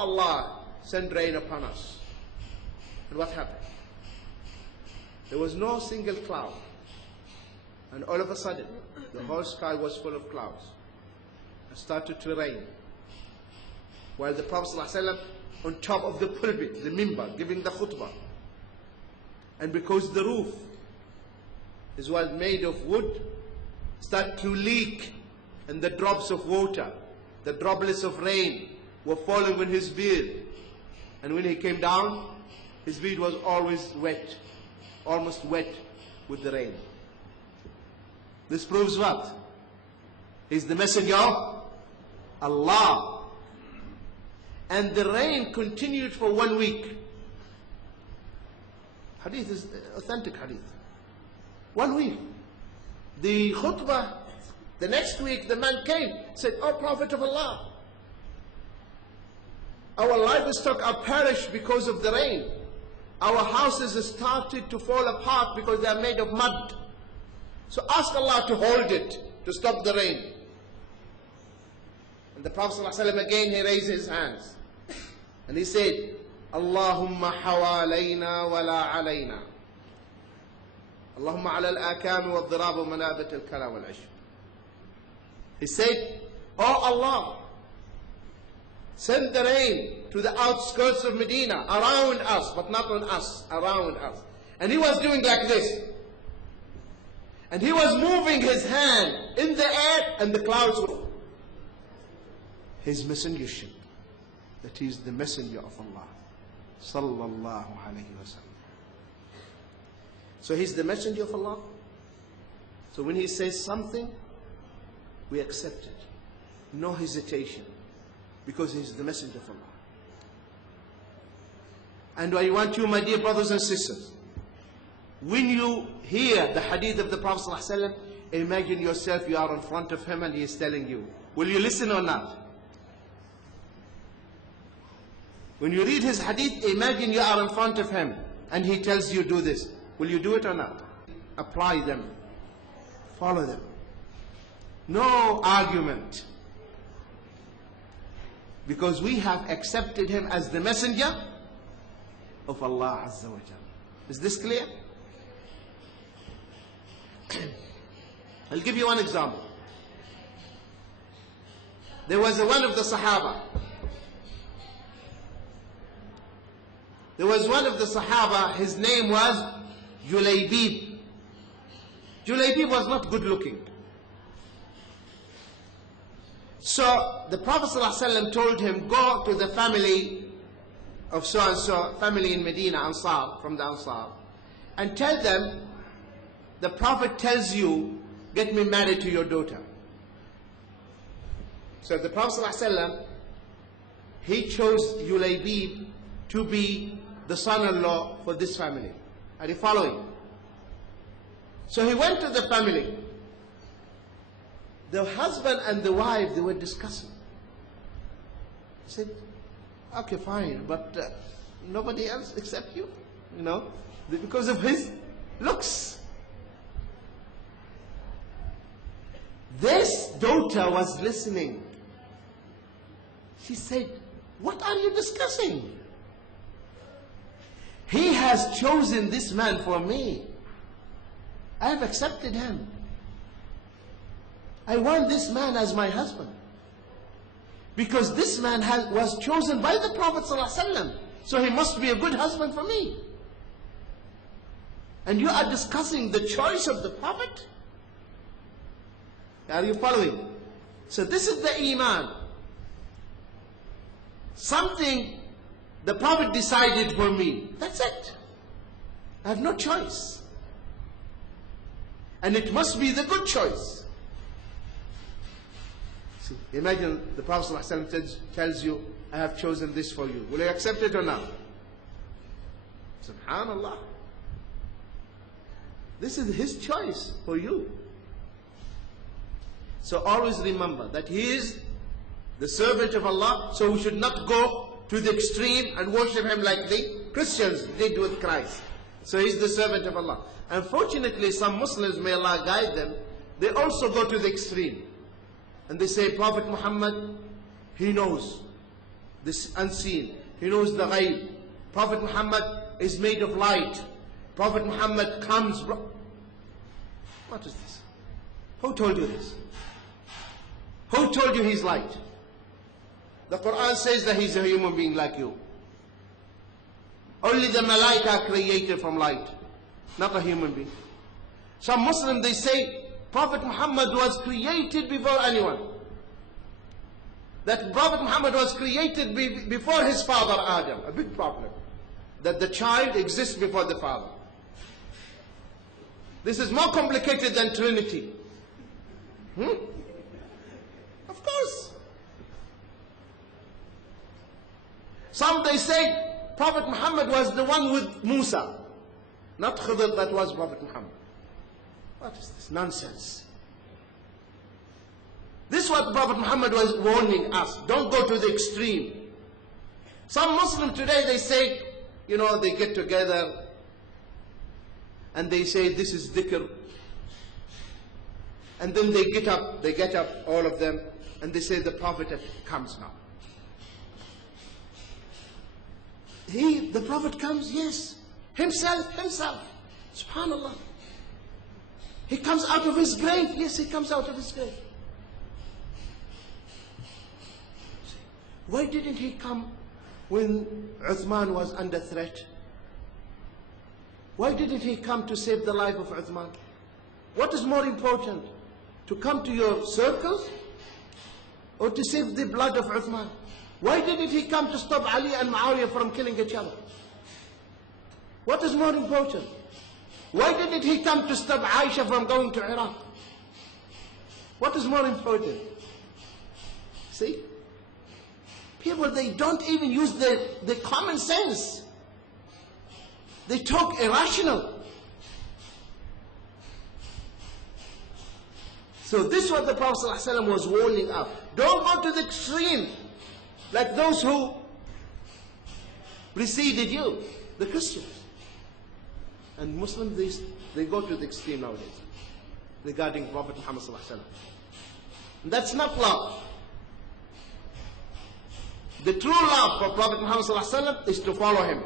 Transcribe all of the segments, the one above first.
Allah, send rain upon us. And what happened? There was no single cloud. And all of a sudden, the whole sky was full of clouds. It started to rain. While the Prophet ﷺ on top of the pulpit, the minbar, giving the khutbah. And because the roof was made of wood, started to leak, and the drops of water, the droplets of rain were falling on his beard. And when he came down, his beard was always wet, almost wet with the rain. This proves what? He's the messenger of Allah. And the rain continued for 1 week. Hadith is authentic hadith. 1 week. The khutbah, the next week the man came, said, "O Prophet of Allah, our livestock are perished because of the rain. Our houses started to fall apart because they are made of mud. So ask Allah to hold it, to stop the rain." And the Prophet ﷺ again, he raised his hands. And he said, "Allahumma hawalayna wa la alayna. Allahumma ala al-akam wa al-dhirab wa manabat al-kala wal-ishb." He said, "Oh Allah, send the rain to the outskirts of Medina, around us, but not on us, around us." And he was doing like this. And he was moving his hand in the air, and the clouds were. His messengership, that he is the messenger of Allah, sallallahu alayhi wa sallam. So he's the messenger of Allah. So when he says something, we accept it. No hesitation. Because he's the messenger of Allah. And I want you, my dear brothers and sisters, when you hear the hadith of the Prophet ﷺ, imagine yourself you are in front of him and he is telling you. Will you listen or not? When you read his hadith, imagine you are in front of him and he tells you do this. Will you do it or not? Apply them. Follow them. No argument. Because we have accepted him as the messenger of Allah Azza wa Jalla. Is this clear? I'll give you one example. There was one of the Sahaba. There was one of the Sahaba, his name was Julaybib. Julaybib was not good looking. So the Prophet ﷺ told him, "Go to the family of so and so, family in Medina, Ansar, from the Ansar, and tell them, the Prophet tells you, get me married to your daughter." So the Prophet ﷺ, he chose Julaybib to be the son-in-law for this family. Are you following? So he went to the family. The husband and the wife, they were discussing. He said, "Okay, fine, but nobody else except you, you know, because of his looks." This daughter was listening. She said, "What are you discussing? He has chosen this man for me. I have accepted him. I want this man as my husband. Because this man was chosen by the Prophet ﷺ. So he must be a good husband for me. And you are discussing the choice of the Prophet? Are you following? So this is the Iman. Something the Prophet decided for me. That's it. I have no choice. And it must be the good choice. See, imagine the Prophet ﷺ tells you, "I have chosen this for you." Will you accept it or not? Subhanallah. This is his choice for you. So always remember that he is the servant of Allah, so we should not go to the extreme and worship him like the Christians did with Christ. So he's the servant of Allah. Unfortunately, some Muslims, may Allah guide them, they also go to the extreme. And they say, "Prophet Muhammad, he knows. this unseen. He knows the ghaib. Prophet Muhammad is made of light. Prophet Muhammad comes. What is this? Who told you this? Who told you he's light? The Quran says that he's a human being like you. Only the malaika are created from light, not a human being. Some Muslims, they say Prophet Muhammad was created before anyone. That Prophet Muhammad was created before his father Adam. A big problem. That the child exists before the father. This is more complicated than Trinity. Of course. Some, they say Prophet Muhammad was the one with Musa, not Khidr that was Prophet Muhammad. What is this nonsense? This is what Prophet Muhammad was warning us. Don't go to the extreme. Some Muslims today, they say, you know, they get together and they say this is dhikr. And then they get up, all of them, and they say the Prophet comes now. The Prophet comes, yes. Himself. Subhanallah. He comes out of his grave. Yes, he comes out of his grave. Why didn't he come when Uthman was under threat? Why didn't he come to save the life of Uthman? What is more important? To come to your circles or to save the blood of Uthman? Why didn't he come to stop Ali and Muawiyah from killing each other? What is more important? Why didn't he come to stop Aisha from going to Iraq? What is more important? See? People, they don't even use the common sense. They talk irrational. So this is what the Prophet ﷺ was warning us. Don't go to the extreme like those who preceded you, the Christians. And Muslims, they go to the extreme nowadays regarding Prophet Muhammad ﷺ. And that's not love. The true love for Prophet Muhammad ﷺ is to follow him.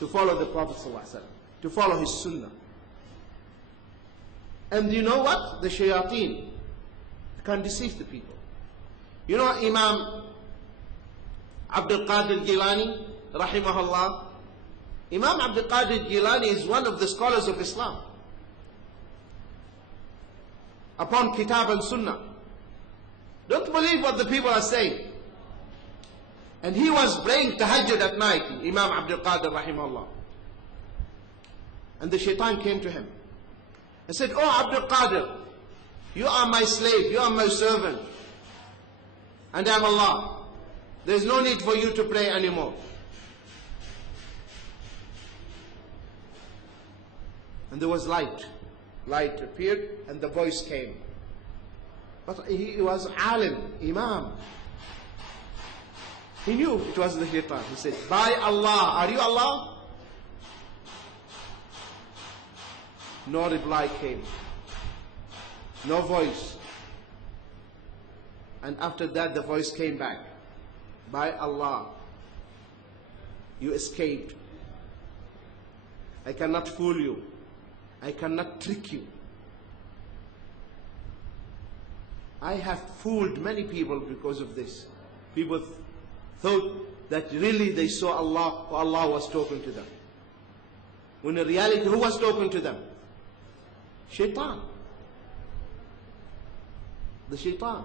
To follow the Prophet ﷺ. To follow his sunnah. And you know what? The shayateen can deceive the people. You know Imam Abdul Qadir Jilani, rahimahullah. Imam Abdul Qadir Jilani is one of the scholars of Islam. Upon Kitab and Sunnah. Don't believe what the people are saying. And he was praying tahajjud at night, Imam Abdul Qadir rahimahullah. And the shaitan came to him and said, "Oh Abdul Qadir, you are my slave, you are my servant, and I am Allah. There is no need for you to pray anymore." And there was light. Light appeared and the voice came. But he was alim, imam. He knew it was the shaitan. He said, "By Allah, are you Allah?" No reply came. No voice. And after that the voice came back. "By Allah, you escaped. I cannot fool you. I cannot trick you. I have fooled many people because of this." People thought that really they saw Allah, or Allah was talking to them. When in reality, who was talking to them? Shaitan. The shaitan.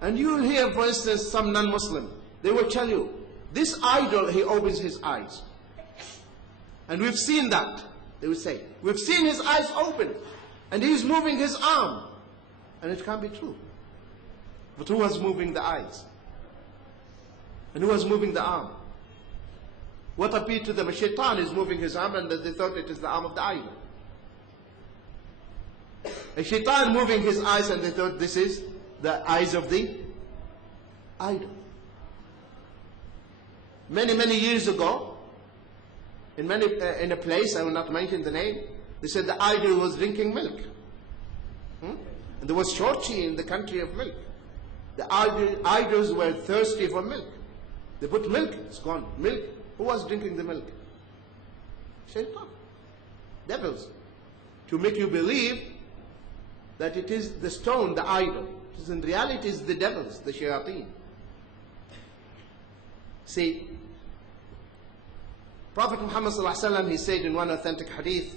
And you will hear, for instance, some non-Muslim, they will tell you, this idol, he opens his eyes. And we've seen that. They will say, we've seen his eyes open, and he's moving his arm. And it can't be true. But who was moving the eyes? And who was moving the arm? What appeared to them? A shaitan is moving his arm, and they thought it is the arm of the idol. A shaitan moving his eyes, and they thought this is the eyes of the idol. Many years ago, in a place, I will not mention the name, they said the idol was drinking milk. And there was shortage in the country of milk. The idols were thirsty for milk. They put milk, it's gone. Milk, who was drinking the milk? Shaitan. Devils. To make you believe that it is the stone, the idol. Because in reality it's the devils, the shayateen. See, Prophet Muhammad ﷺ, he said in one authentic hadith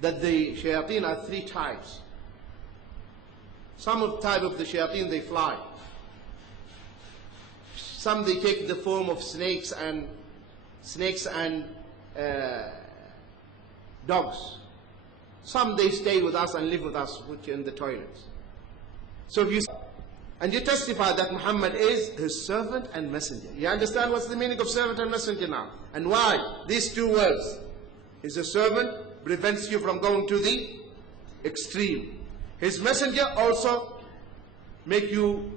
that the shayateen are 3 types. Some of the type of the shayateen, they fly. Some they take the form of snakes and dogs. Some they stay with us and live with us, which in the toilets. So if you and you testify that Muhammad is his servant and messenger. You understand what's the meaning of servant and messenger now? And why these 2 words? His servant prevents you from going to the extreme. His messenger also make you